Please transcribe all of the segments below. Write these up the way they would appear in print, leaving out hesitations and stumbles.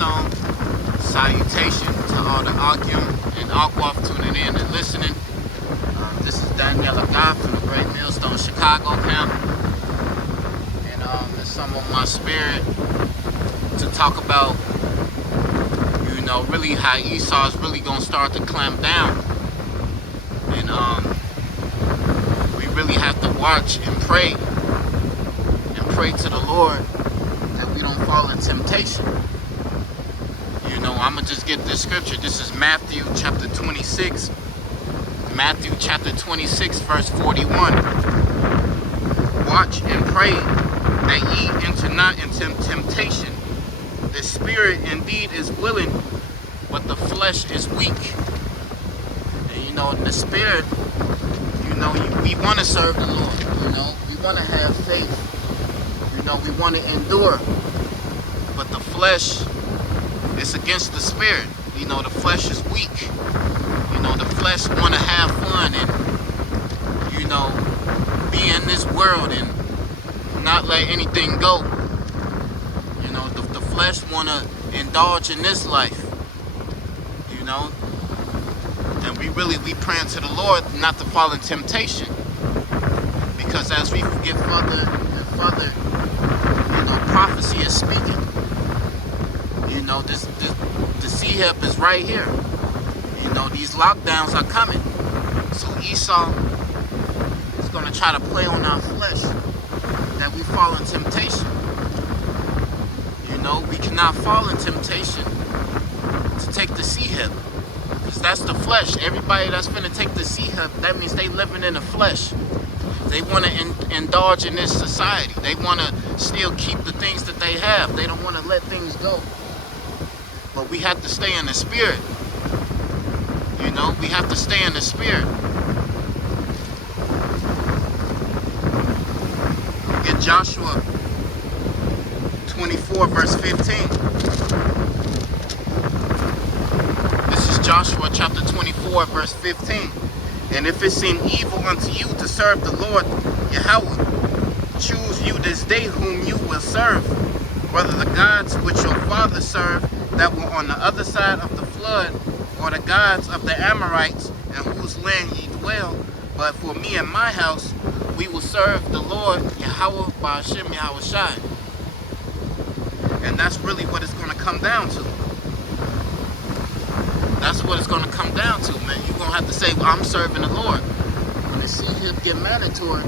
Millstone. Salutation to all the Akim and Aquaf tuning in and listening. This is Daniel Agaf from the Great Millstone Chicago camp. And it's some on my spirit to talk about, really how Esau is really going to start to clamp down. And we really have to watch and pray to the Lord that we don't fall in temptation. I'm going to just get this scripture. This is Matthew chapter 26. Matthew chapter 26 verse 41. Watch and pray that ye enter not into temptation. The spirit indeed is willing, but the flesh is weak. And in the spirit, we want to serve the Lord. We want to have faith. We want to endure. But the flesh is against the spirit. The flesh is weak. The flesh want to have fun and, be in this world and not let anything go. The flesh want to indulge in this life. And we praying to the Lord not to fall in temptation. Because as we get further and further, prophecy is speaking. The C-HIP is right here. These lockdowns are coming. So Esau is going to try to play on our flesh that we fall in temptation. We cannot fall in temptation to take the C-HIP. Because that's the flesh. Everybody that's going to take the C-HIP, that means they living in the flesh. They want to indulge in this society. They want to still keep the things that they have. They don't want to let things go. But we have to stay in the spirit. We have to stay in the spirit. Get Joshua 24 verse 15. This is Joshua chapter 24 verse 15. And if it seem evil unto you to serve the Lord Yahweh, choose you this day whom you will serve, whether the gods which your fathers served that were on the other side of the flood, or the gods of the Amorites in whose land ye dwell. But for me and my house, we will serve the Lord Yahweh Ba'ashem Yahushai. And that's really what it's going to come down to. That's what it's going to come down to, man. You're going to have to say, well, I'm serving the Lord. When the C-HIP get mandatory,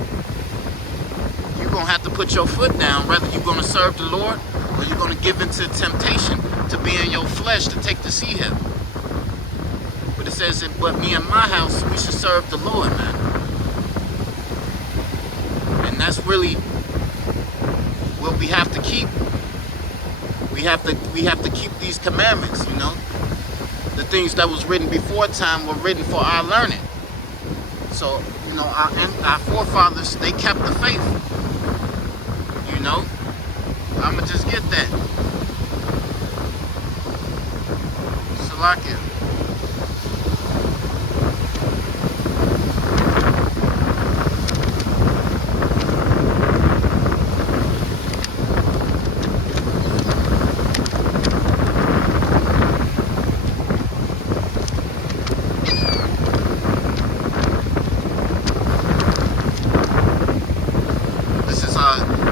you're going to have to put your foot down. Whether you're going to serve the Lord or you're going to give into temptation to be in your flesh to take the C-HIP. But it says, but me and my house, we should serve the Lord, man. And that's really what we have to keep. We have to keep these commandments, The things that was written before time were written for our learning. So, our forefathers, they kept the faith. I'ma just get that. Salakia.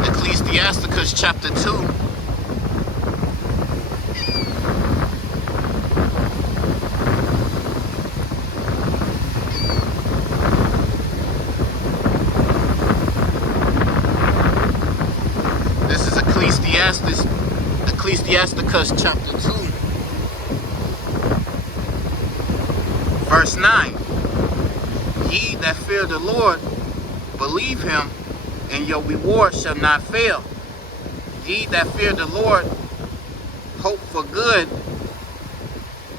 Ecclesiasticus chapter 2. This is Ecclesiasticus chapter 2. Verse 9. Ye that fear the Lord, believe him, and your reward shall not fail. Ye that fear the Lord, hope for good,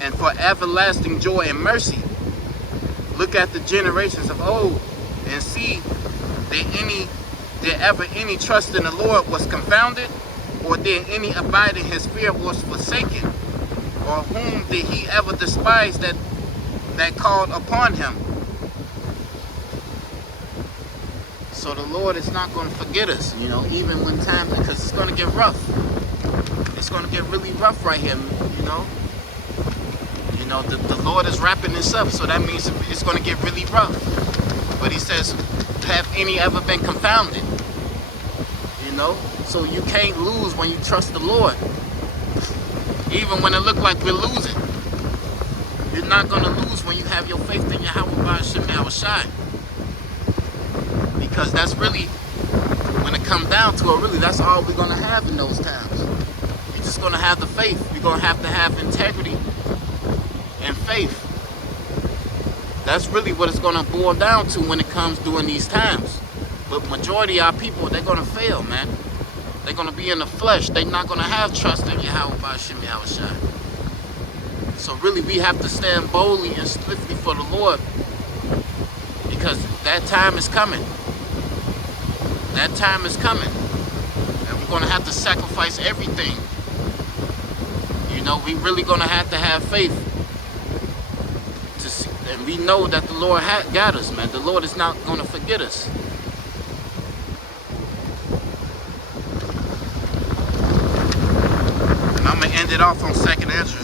and for everlasting joy and mercy. Look at the generations of old, and see, did ever any trust in the Lord was confounded, or did any abide in his fear was forsaken, or whom did he ever despise that called upon him? So the Lord is not going to forget us, even when times, because it's going to get rough. It's going to get really rough right here, you know. You know, the Lord is wrapping this up, so that means it's going to get really rough. But he says, have any ever been confounded? You know, so you can't lose when you trust the Lord. Even when it look like we're losing, you're not going to lose when you have your faith in Yahweh Ba'ashem Yahushai. Because that's really, when it comes down to it, really, that's all we're going to have in those times. You're just going to have the faith. You're going to have integrity and faith. That's really what it's going to boil down to when it comes during these times. But majority of our people, they're going to fail, man. They're going to be in the flesh. They're not going to have trust in Yahweh Ba'ashem Yahushai. So really, we have to stand boldly and swiftly for the Lord, because that time is coming. That time is coming. And we're going to have to sacrifice everything. You know, we really going to have faith. To see, and we know that the Lord got us, man. The Lord is not going to forget us. And I'm going to end it off on 2nd Ezra.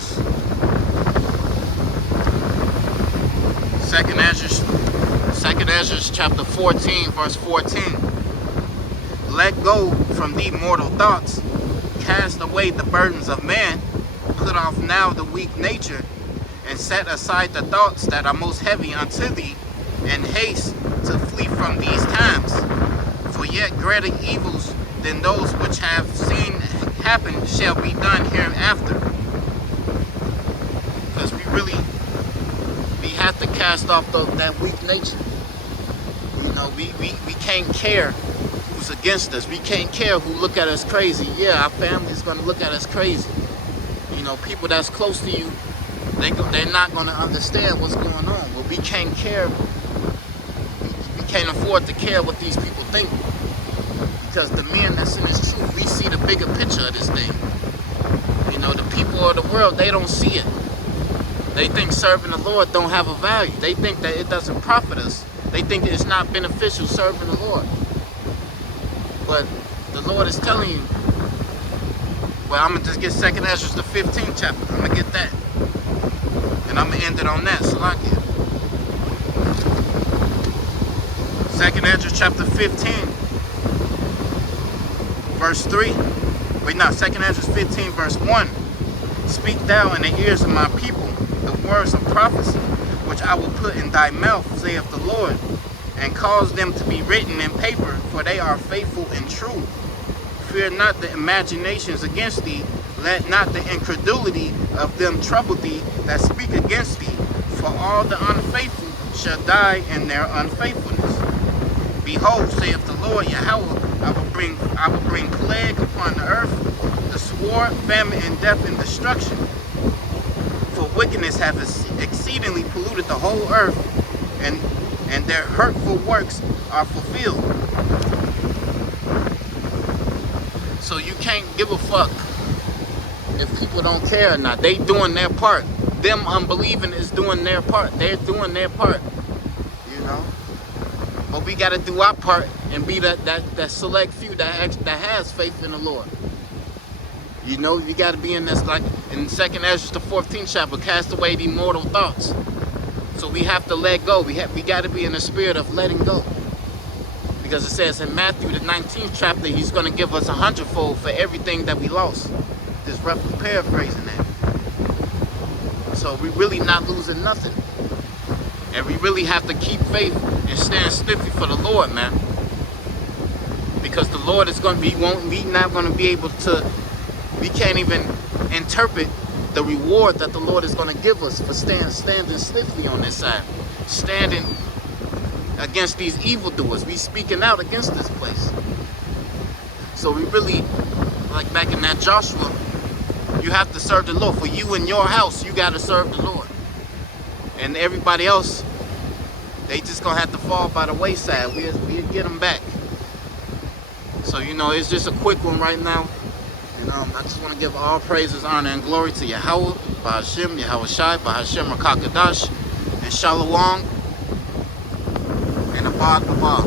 2nd Ezra chapter 14, verse 14. Let go from thee mortal thoughts, cast away the burdens of man, put off now the weak nature, and set aside the thoughts that are most heavy unto thee, and haste to flee from these times. For yet greater evils than those which have seen happen shall be done hereafter. Because we have to cast off that weak nature. You know, we can't care who's against us. We can't care who look at us crazy. Yeah, our family is going to look at us crazy. You know, people that's close to you, they're not going to understand what's going on. But we can't care. We can't afford to care what these people think. Because the men that's in this truth, we see the bigger picture of this thing. You know, the people of the world, they don't see it. They think serving the Lord don't have a value. They think that it doesn't profit us. They think that it's not beneficial serving the Lord. But the Lord is telling you, well, I'm going to just get 2nd Ezra, the 15th chapter. I'm going to get that. And I'm going to end it on that. Salakia. 2nd Ezra chapter 15, verse 3. Wait, no, 2nd Ezra 15, verse 1. Speak thou in the ears of my people the words of prophecy, which I will put in thy mouth, saith the Lord, and cause them to be written in paper, for they are faithful and true. Fear not the imaginations against thee, let not the incredulity of them trouble thee that speak against thee, for all the unfaithful shall die in their unfaithfulness. Behold, saith the Lord Yahweh, I will bring plague upon the earth, the sword, famine, and death, and destruction. For wickedness hath exceedingly polluted the whole earth, and their hurtful works are fulfilled. So you can't give a fuck if people don't care or not. They doing their part. Them unbelieving is doing their part. They're doing their part. You know? But we got to do our part and be that select few that has faith in the Lord. You know, you got to be in this, like in 2nd Ezra, the 14th chapter, cast away the mortal thoughts. So we have to let go. We got to be in the spirit of letting go. Because it says in Matthew, the 19th chapter, he's going to give us 100-fold for everything that we lost. Just roughly paraphrasing that. So we really not losing nothing. And we really have to keep faith and stand stiffly for the Lord, man. Because the Lord is going to be, we not going to be able to, we can't even interpret the reward that the Lord is going to give us for standing stiffly on this side. Standing against these evildoers. We speaking out against this place. So we really, like back in that Joshua, you have to serve the Lord. For you and your house, you got to serve the Lord. And everybody else, they just going to have to fall by the wayside. We'll get them back. So, you know, it's just a quick one right now. And I just want to give all praises, honor, and glory to Yahweh, Ba'ashem, Yahushai, Ba'ashem, Rakakadash, and Shalom, and Abad Abad.